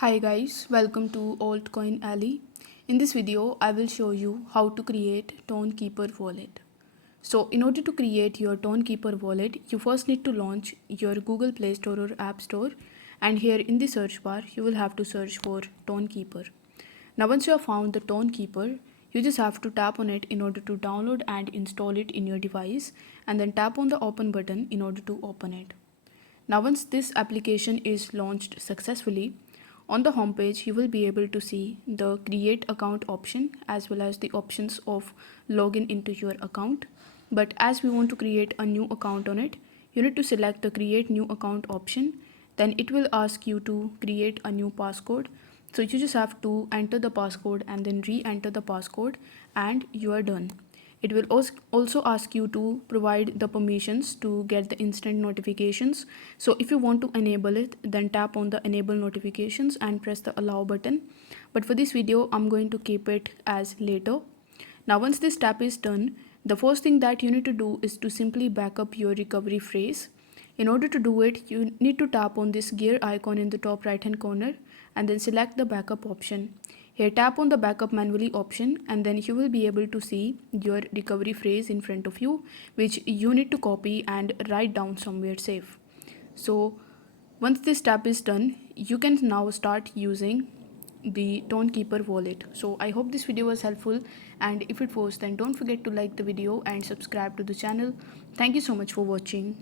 Hi guys, welcome to Altcoin Alley. In this video, I will show you how to create Tonkeeper wallet. So in order to create your Tonkeeper wallet, you first need to launch your Google Play Store or App Store, and here in the search bar, you will have to search for Tonkeeper. Now once you have found the Tonkeeper, you just have to tap on it in order to download and install it in your device, and then tap on the open button in order to open it. Now once this application is launched successfully, on the homepage you will be able to see the create account option as well as the options of login into your account. But as we want to create a new account on it, you need to select the create new account option. Then it will ask you to create a new passcode. So you just have to enter the passcode and then re-enter the passcode and you are done. It will also ask you to provide the permissions to get the instant notifications. So if you want to enable it, then tap on the enable notifications and press the allow button. But for this video, I'm going to keep it as later. Now once this tap is done, the first thing that you need to do is to simply back up your recovery phrase. In order to do it, you need to tap on this gear icon in the top right hand corner and then select the backup option. Here tap on the backup manually option and then you will be able to see your recovery phrase in front of you, which you need to copy and write down somewhere safe. So once this step is done, you can now start using the Tonkeeper wallet. So I hope this video was helpful, and if it was, then don't forget to like the video and subscribe to the channel. Thank you so much for watching.